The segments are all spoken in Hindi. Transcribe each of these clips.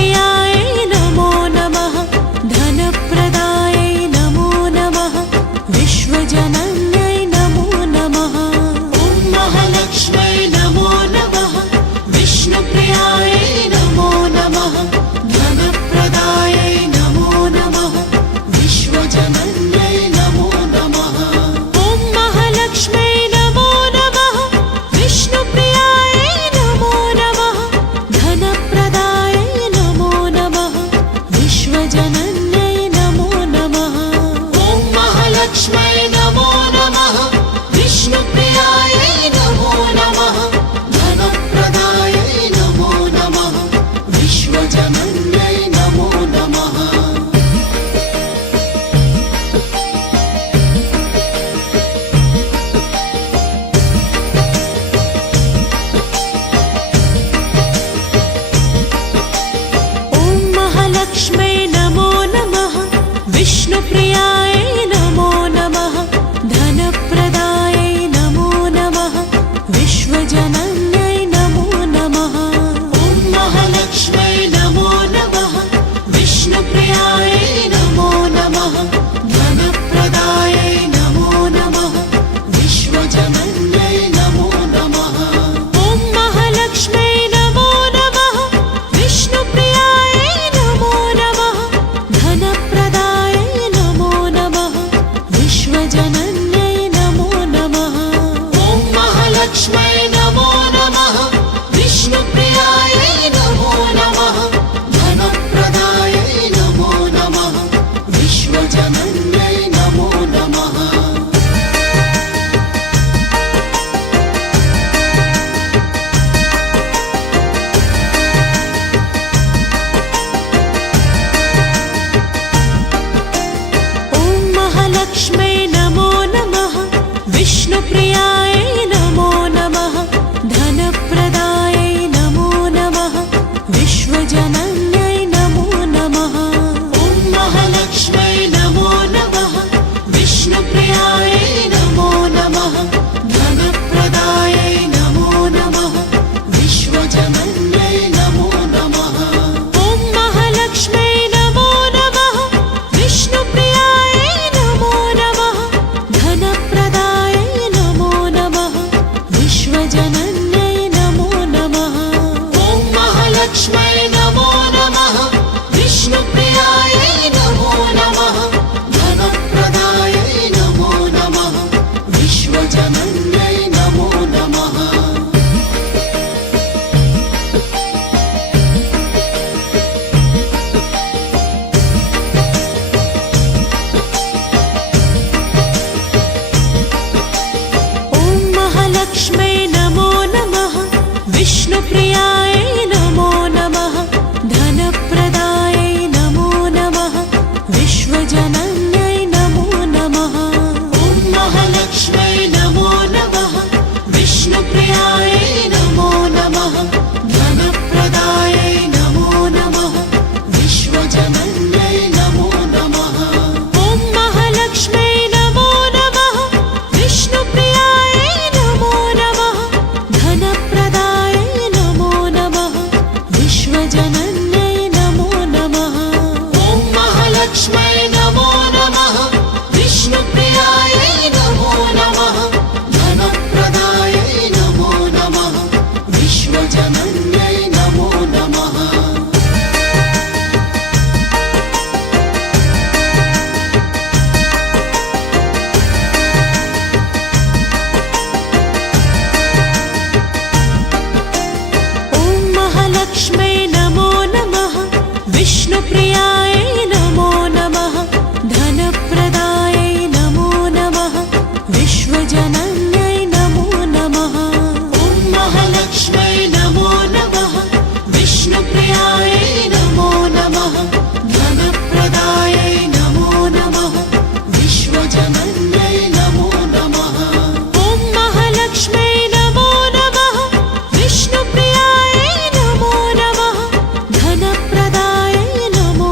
विष्णुप्रियायै नमो नमः धनप्रदायै नमो नमः विश्वजनन्यै नमो नमः ॐ महालक्ष्म्यै नमो नमः विष्णुप्रियायै नमो नमः धनप्रदायै नमो नमः विश्वजनन्यै नमो नमः ॐ महालक्ष्म्यै नमो नमः विष्णुप्रियायै नमो नमः धनप्रदायै नमो नमः विश्वजनन्यै नमो नमः ॐ महालक्ष्म्यै नमो नमः विष्णुप्रियायै नमो नमः धनप्रदायै नमो नमः विश्वजनन्यै नमो नमः लक्ष्म्यै नमो नमः विष्णुप्रियायै नमो नमः धनप्रदायै नमो नमः विश्वजनन्यै नमो नमः ॐ महालक्ष्म्यै नमो नमः विष्णुप्रियायै नमो नमः धनप्रदायै नमो नमः विश्वजनन्यै नमो नमः ॐ महालक्ष्म्यै नमो नमः विष्णुप्रियायै नमो नमः धनप्रदायै नमो नमः विश्वजनन्यै नमो नमः ॐ महालक्ष्म्यै नमो नमः विष्णुप्रियायै नमो नमः धनप्रदायै नमो नमः विश्वजनन्यै नमो नमः लक्ष्म्यै नमो नमः विष्णुप्रियायै नमो नमः धनप्रदायै नमो नमः विश्वजनन्यै नमो नमः ॐ महालक्ष्म्यै नमो नमः विष्णुप्रियायै नमो नमः धनप्रदायै नमो नमः विश्वजनन्यै नमो नमः ॐ महालक्ष्म्यै नमो नमः विष्णुप्रियायै नमो नमः धनप्रदायै नमो नमः विश्वजनन्यै नमो नमः ॐ महालक्ष्म्यै नमो नमः विष्णुप्रियायै नमो नमः धनप्रदायै नमो नमः विश्वजनन्यै नमो नमः लक्ष्म्यै नमो नमः विष्णुप्रियायै नमो नमः धनप्रदायै नमो नमः विश्वजनन्यै नमो नमः ॐ महालक्ष्म्यै नमो नमः विष्णुप्रियायै नमो नमः धनप्रदायै नमो नमः विश्वजनन्यै नमो नमः ॐ महालक्ष्म्यै नमो नमः विष्णुप्रियायै नमो नमः धनप्रदायै नमो नमः विश्वजनन्यै नमो नमः ॐ महालक्ष्म्यै नमो नमः विष्णुप्रियायै नमो नमः धनप्रदायै नमो नमः विश्वजनन्यै नमो नमः लक्ष्म्यै नमो नमः विष्णुप्रियायै नमो नमः धनप्रदायै नमो नमः विश्वजनन्यै नमो नमः ॐ महालक्ष्म्यै नमो नमः विष्णुप्रियायै नमो नमः धनप्रदायै नमो नमः विश्वजनन्यै नमो नमः ॐ महालक्ष्म्यै नमो नमः विष्णुप्रियायै नमो नमः धनप्रदायै नमो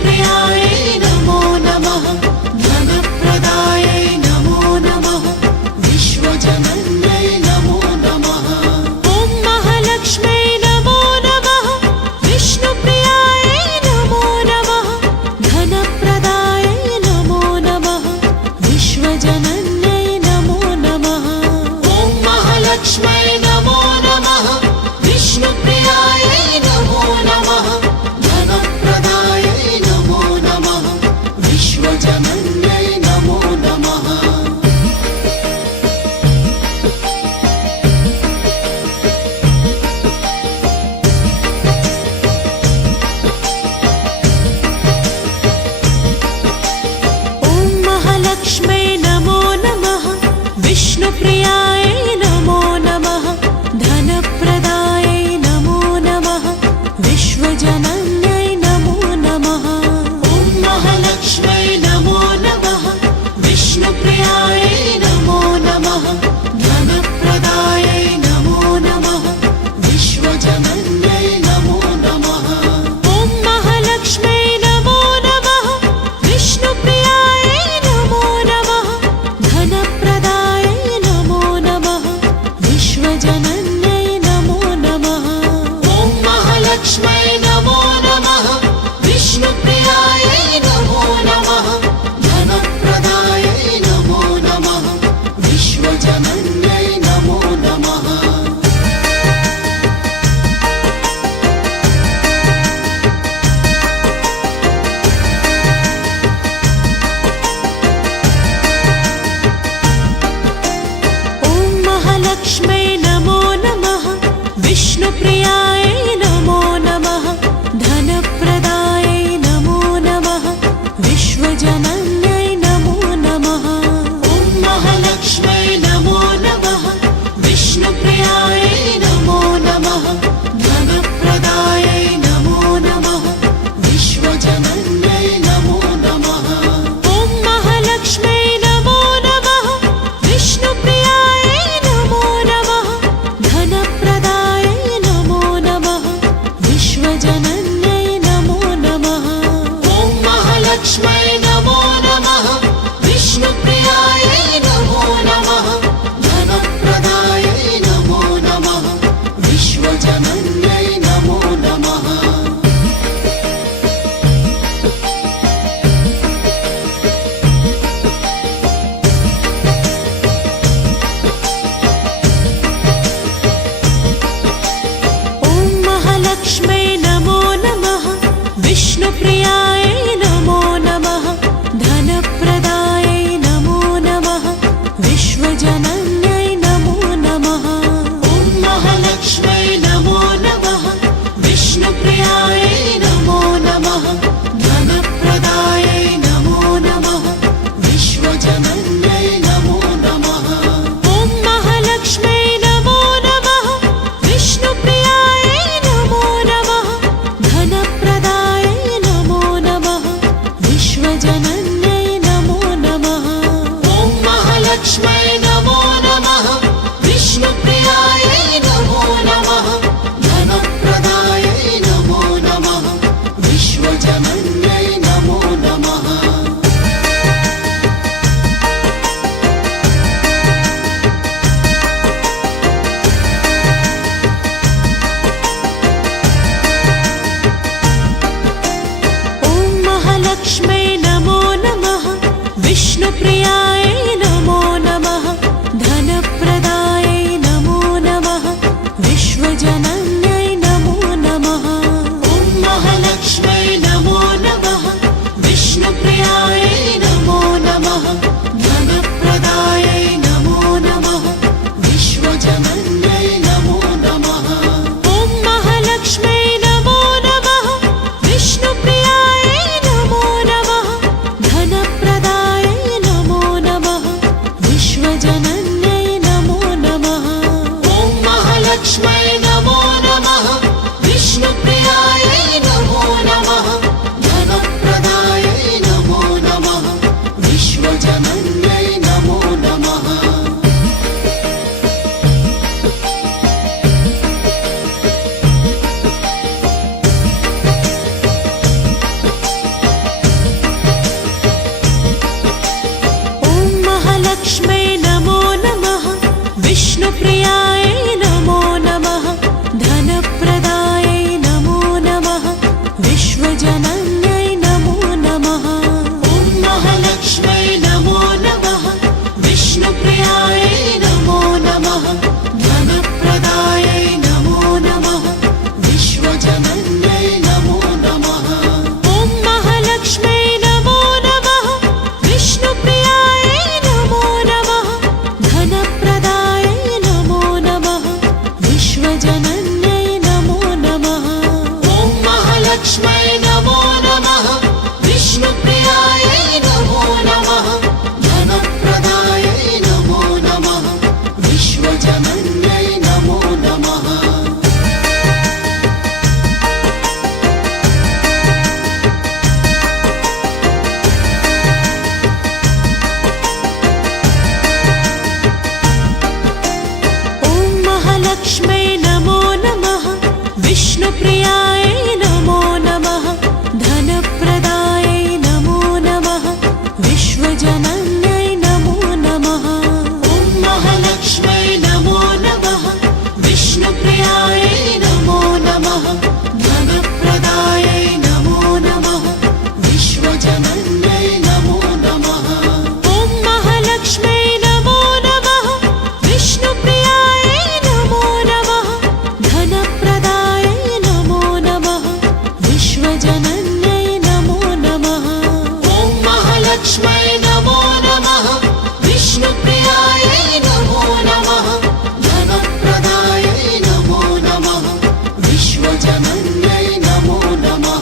विष्णुप्रियायै नमो नमः धनप्रदायै नमो नमः विश्वजनन्यै नमो नमः ॐ महालक्ष्म्यै नमो नमः विष्णुप्रियायै नमो नमः धनप्रदायै नमो नमः विश्वजनन्यै नमो नमः ॐ महालक्ष्म्यै नमो नमः विष्णुप्रियायै नमो नमः धनप्रदायै नमो नमः विश्वजनन्यै नमो नमः ॐ महालक्ष्म्यै नमो नमः विष्णुप्रियायै नमो नमः धनप्रदायै नमो नमः विश्वजनन्यै नमो नमः ॐ महालक्ष्म्यै नमो नमः विष्णुप्रियायै नमो नमः धनप्रदायै नमो नमः विश्वजनन्यै नमो नमः ॐ महालक्ष्म्यै नमो नमः विष्णुप्रियायै नमो नमः धनप्रदायै नमो नमः विश्वजनन्यै नमो नमः ॐ महालक्ष्म्यै नमो नमः विष्णुप्रियायै नमो नमः धनप्रदायै नमो नमः विश्वजनन्यै नमो नमः ॐ महालक्ष्म्यै नमो नमः विष्णुप्रियायै नमो नमः धनप्रदायै नमो नमः विश्वजनन्यै नमो नमः ॐ महालक्ष्म्यै नमो नमः विष्णुप्रियायै नमो नमः धनप्रदायै नमो नमः विश्वजनन्यै नमो नमः ॐ महालक्ष्म्यै नमो नमः विष्णुप्रियायै नमो नमः धनप्रदायै नमो नमः विश्वजनन्यै नमो नमः ॐ महालक्ष्म्यै नमो नमः विष्णुप्रियायै नमो नमः धनप्रदायै नमो नमः विश्वजनन्यै नमो नमः ॐ महालक्ष्म्यै नमो नमः विष्णुप्रियायै नमो नमः विष्णुप्रियायै नमो नमः धनप्रदायै नमो नमः विश्वजनन्यै नमो नमः ॐ महालक्ष्म्यै नमो नमः विष्णुप्रियायै नमो नमः धनप्रदायै नमो नमः विश्वजनन्यै नमो नमः ॐ महालक्ष्म्यै नमो नमः विष्णुप्रियायै नमो नमः धनप्रदायै नमो नमः विश्वजनन्यै नमो नमः ॐ महालक्ष्म्यै नमो नमः विष्णुप्रियायै नमो नमः धनप्रदायै नमो नमः विश्वजनन्यै नमो नमः ॐ महालक्ष्म्यै नमो नमः विष्णुप्रियायै नमो नमः धनप्रदायै नमो नमः विश्वजनन्यै नमो नमः ॐ महालक्ष्म्यै नमो नमः विष्णुप्रियायै नमो नमः धनप्रदायै नमो नमः विश्वजनन्यै नमो नमः ॐ महालक्ष्म्यै नमो नमः विष्णुप्रियायै नमो नमः धनप्रदायै नमो नमः विश्वजनन्यै नमो नमः ॐ महालक्ष्म्यै नमो नमः विष्णुप्रियायै नमो नमः धनप्रदायै नमो नमः विश्वजनन्यै नमो नमः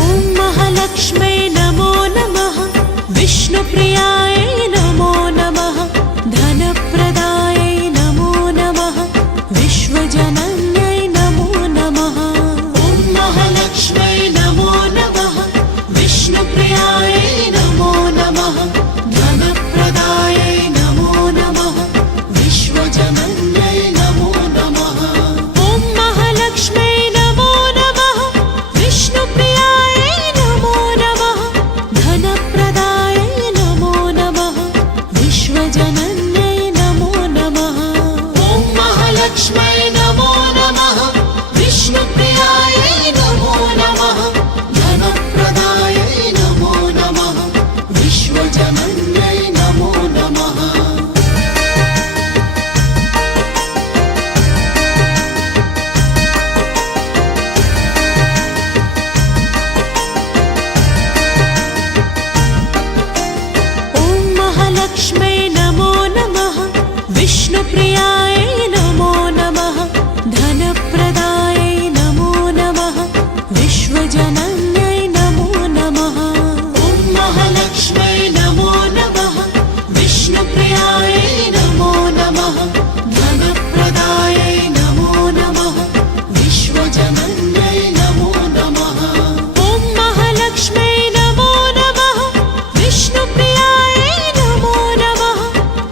ॐ महालक्ष्म्यै नमो नमः विष्णुप्रियायै नमो नमः धनप्रदायै नमो नमः विश्वजनन्यै नमो नमः ॐ महालक्ष्म्यै नमो नमः विष्णुप्रियायै नमो नमः धनप्रदायै नमो नमः विश्वजनन्यै नमो नमः ॐ महालक्ष्म्यै नमो नमः विष्णुप्रियायै नमो नमः धनप्रदायै नमो नमः विश्वजनन्यै नमो नमः ॐ महालक्ष्म्यै नमो नमः विष्णुप्रियायै नमो नमः धनप्रदायै नमो नमः विश्वजनन्यै नमो नमः ॐ महालक्ष्म्यै नमो नमः विष्णुप्रियायै नमो नमः धनप्रदायै नमो नमः विश्वजनन्यै नमो नमः ॐ महालक्ष्म्यै नमो नमः विष्णुप्रियायै नमो नमः धनप्रदायै नमो नमः विश्वजनन्यै नमो नमः ॐ महालक्ष्म्यै नमो नमः विष्णुप्रियायै नमो नमः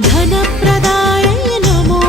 धनप्रदायै नमो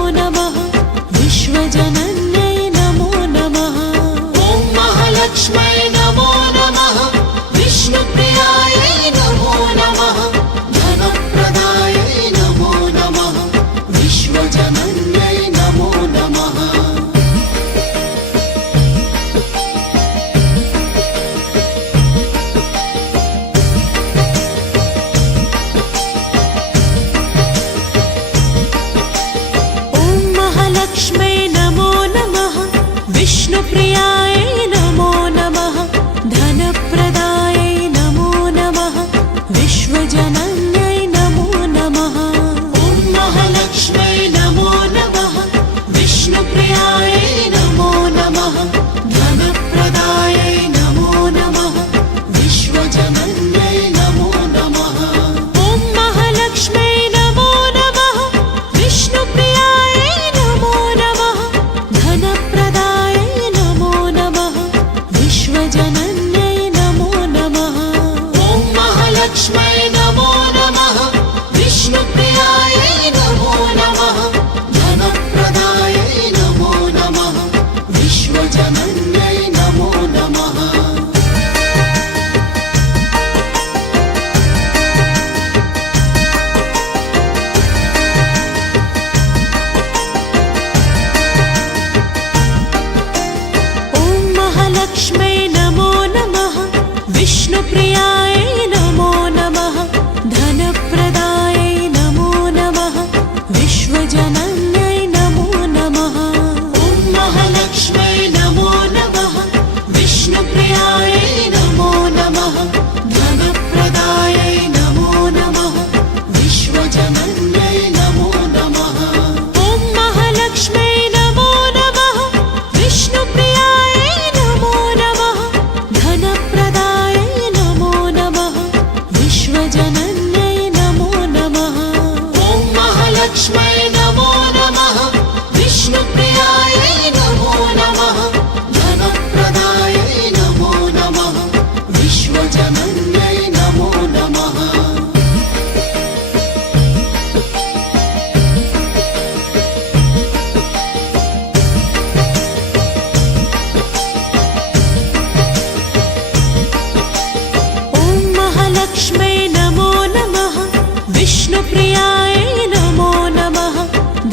विष्णुप्रियायै नमो नमः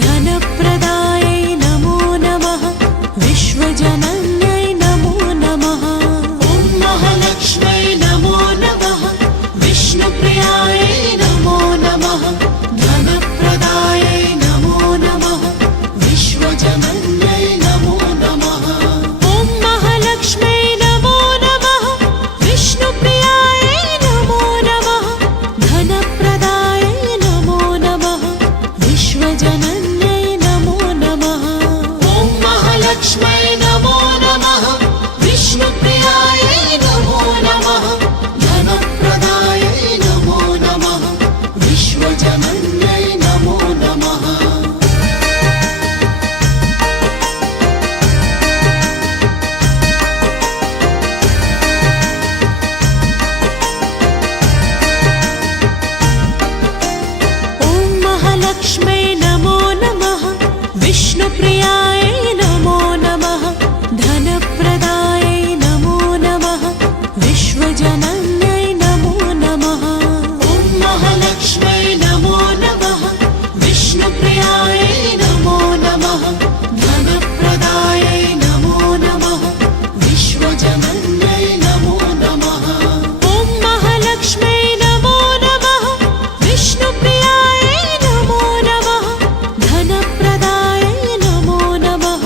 धनप्रदायै नमो नमः विश्वजनन्यै नमो नमः ॐ महालक्ष्म्यै नमो नमः विष्णुप्रियायै नमो नमः धनप्रदायै नमो नमः विश्वजनन्यै नमो नमः ॐ महालक्ष्म्यै नमो नमः विष्णुप्रियायै नमो नमः धनप्रदायै नमो नमः विश्वजनन्यै नमो नमः ॐ महालक्ष्म्यै नमो नमः विष्णुप्रियायै नमो नमः धनप्रदायै नमो नमः विश्वजनन्यै नमो नमः ॐ महालक्ष्म्यै नमो नमः विष्णुप्रियायै नमो नमः धनप्रदायै नमो नमः विश्वजनन्यै नमो नमः ॐ महालक्ष्म्यै नमो नमः विष्णुप्रियायै नमो नमः धनप्रदायै नमो नमः विश्वजनन्यै नमो नमः ॐ महालक्ष्म्यै नमो नमः विष्णुप्रियायै नमो नमः धनप्रदायै नमो नमः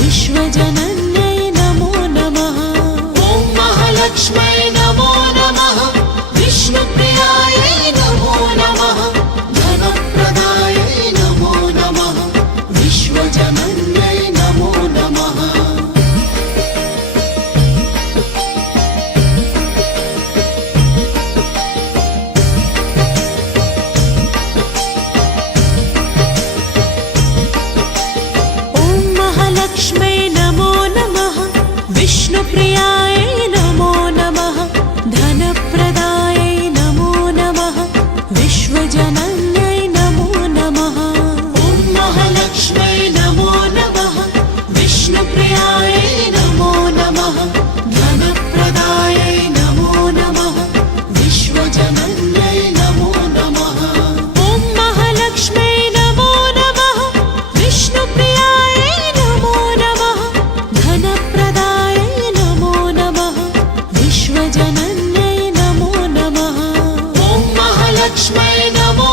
विश्वजनन्यै नमो नमः ॐ महालक्ष्म्यै नमो नमः विष्णुप्रियायै नमो नमः धनप्रदायै नमो नमः विश्वजनन्यै नमो नमः ॐ महालक्ष्म्यै नमो नमः विष्णुप्रियायै नमो नमः धनप्रदायै नमो नमः विश्वजनन्यै नमो नमः ॐ महालक्ष्म्यै नमो नमः विष्णुप्रियायै नमो नमः धनप्रदायै नमो नमः विश्वजनन्यै नमो नमः ॐ महालक्ष्म्यै नमो नमः विष्णुप्रियायै नमो नमः धनप्रदायै नमो नमः विश्वजनन्यै नमो नमः ॐ महालक्ष्म्यै नमो